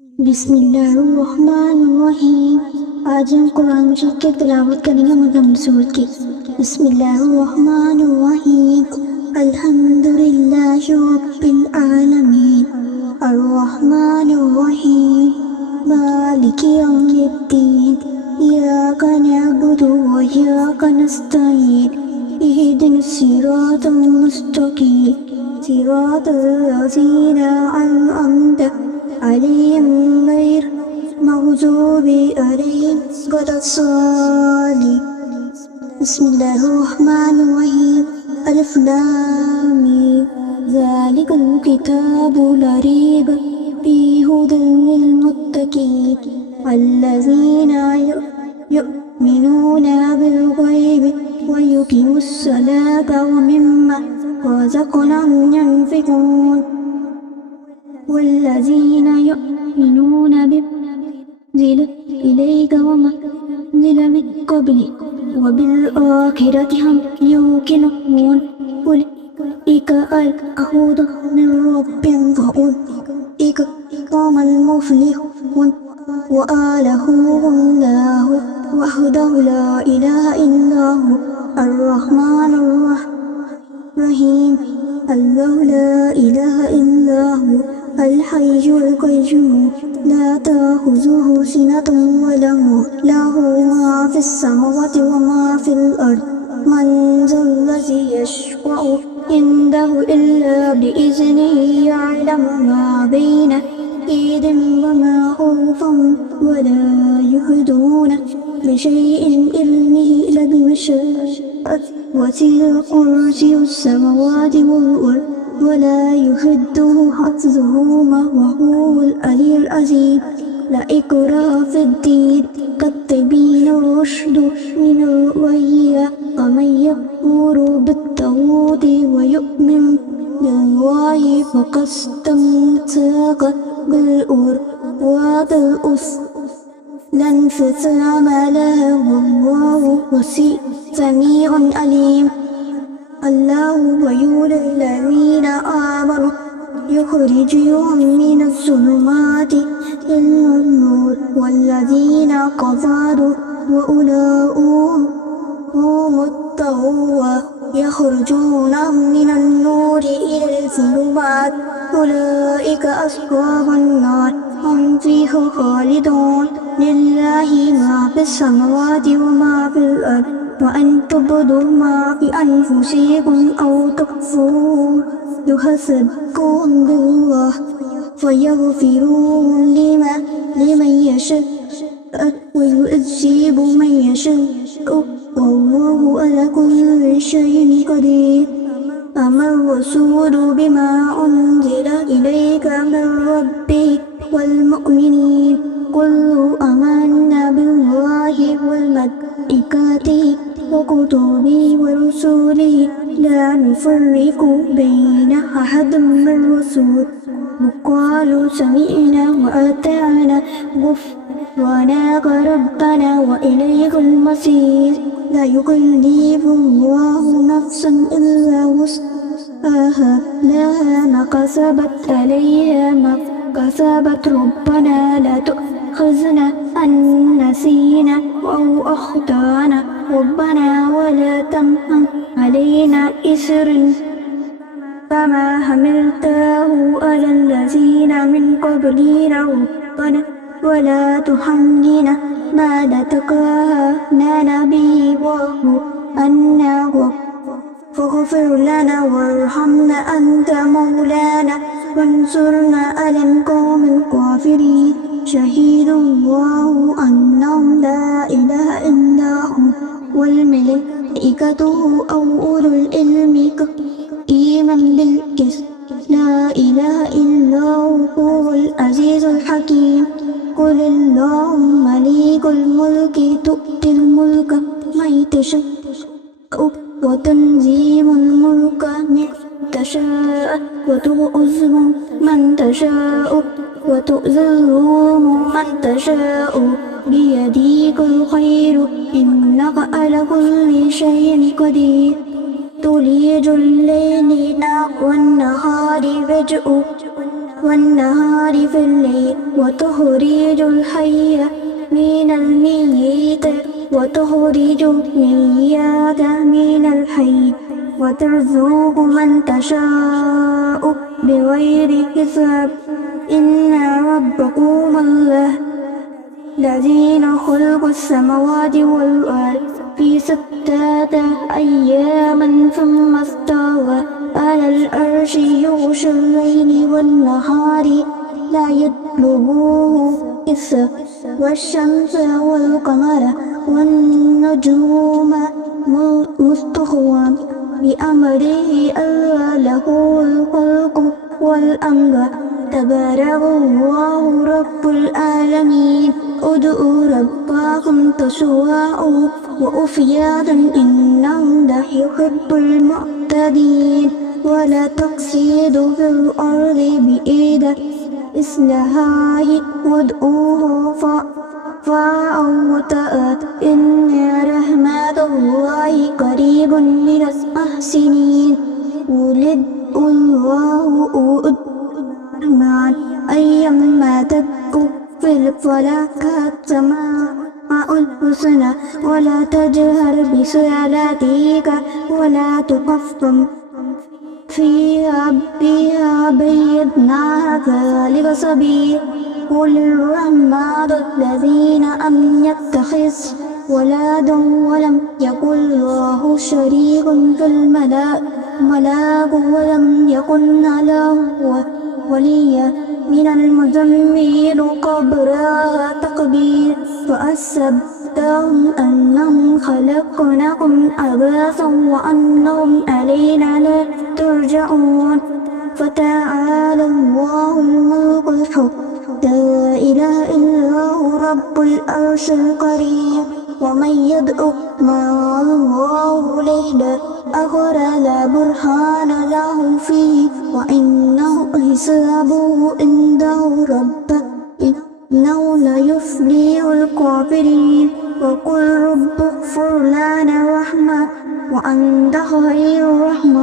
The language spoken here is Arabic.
बिस्मिल्लाहिर्रहमानिर्रहीम। आज हम कुरान मजीद की तिलावत करेंगे मुज़म्मिल सूरत की। बिस्मिल्लाहिर्रहमानिर्रहीम। अल्हम्दुलिल्लाहि रब्बिल आलमीन अर्रहमानिर्रहीम मालिकि यौमिद्दीन इय्याका नअबुदु व इय्याका नस्तईन इहदिनस सिरातल मुस्तकीम सिरातल लज़ीना अनअमता عليهم غير المغضوب عليهم ولا الضالين. بسم الله الرحمن الرحيم. ألف لام ميم. ذلك الكتاب لا ريب فيه هدى للمتقين الذين يؤمنون بالغيب ويقيمون الصلاة ومما رزقناهم ينفقون والذين يؤمنون بما أنزل إليك وما أنزل من قبلك وبالآخرة هم يوقنون أولئك على هدى من ربهم وأولئك هم المفلحون وآله الله وحده لا إله إلا هو الرحمن الرحيم الله لا إله إلا هو الحي القيوم لا تأخذه سنة ولا نوم له ما في السماوات وما في الأرض من ذا الذي يشفع عنده إلا بإذنه يعلم ما بين أيديهم وما خلفهم ولا يحيطون بشيء علمه إلا بما شاء وسع كرسيه السماوات والأرض ولا يحده حفظهما وهو العلي العظيم. لا إكراه في الدين قد تبين الرشد من الغي ومن يكفر بالطاغوت ويؤمن بالله فقد استمسك بالعروة الوثقى لا انفصام لها والله سميع عليم. الله ولي الذين آمنوا يخرجهم من الظلمات إلى النور والذين كفروا وأولئك هم الطغاة يخرجون من النور إلى الظلمات أولئك أصحاب النار هم فيها خالدون. لله ما في السماوات وما في الأرض وأن تبدوا ما في أنفسكم أو تخفوه يحاسبكم بالله فيغفر لمن يشاء ويعذب من يشاء والله على كل شيء قدير. أما الرسول بما أنزل إليك من ربك والمؤمنين كل آمنا بالله والملائكة وكتبه ورسله لا نفرق بين أحد من الرسل وقالوا سمعنا وأطعنا غفرانك ربنا وإليك المصير. لا يكلف الله نفسا إلا وسعها لها ما كسبت عليها ما كسبت ربنا لا تؤاخذنا أن نسينا أو أخطأنا ربنا ولا تحمل علينا إصرا كما حملته على الذين من قبلنا ربنا ولا تحملنا ما لا طاقة لنا به واعف عنا فاغفر لنا وارحمنا أنت مولانا وانصرنا على القوم الكافرين. شهد الله أنه لا إله إلا هو والملائكة أو أولو العلم قائما بالقسط لا إله إلا هو العزيز الحكيم. قل اللهم مالك الملك تؤتي الملك من تشاء وتنزع الملك من تشاء وتعز من تشاء وتذل من تشاء بيديك الخير إنك على كل شيء قدير. تولج الليل والنهار والنهار في الليل وتخرج الحي من الميت وتخرج الميت من الحي وترزق من تشاء بغير حساب إن ربكم الله الذين خلق السماوات والأرض في 6 أيام ثم استوى على العرش يغشي الليل والنهار لا يطلبه حسا والشمس والقمر والنجوم مسخرات بأمره ألا له الخلق والأمر تبارك الله رب العالمين ادعوا ربكم تضرعا وخفية إنه لا يحب المعتدين ولا تفسدوا في الأرض بإذن إصلاحه وادعوه خفاء وطاعة إن رحمة الله قريب من المحسنين ولد الله الرحمن أيما تدعوا فلك السماء الحسنى ولا تجهر بصلاتك ولا تخفض فيها بيدنا ذلك سبيل قل الرحمن الذين أم يتخذ ولدا ولم يكن له شريك في الملك ولم يكن له وليا من المزمل قبرها تقبير فأسبتهم أنهم خلقناكم عبثا وأنهم علينا لا ترجعون فتعالى الله الملك الحق لا إله إلا هو رب العرش الكريم ومن يدعو مع الله إلها أخرى لا برهان له فيه وإنه حسابه عنده ربه إنه لا يفلح الكافرين وقل رب اغفر لنا وارحمنا وأنت خير الرحمن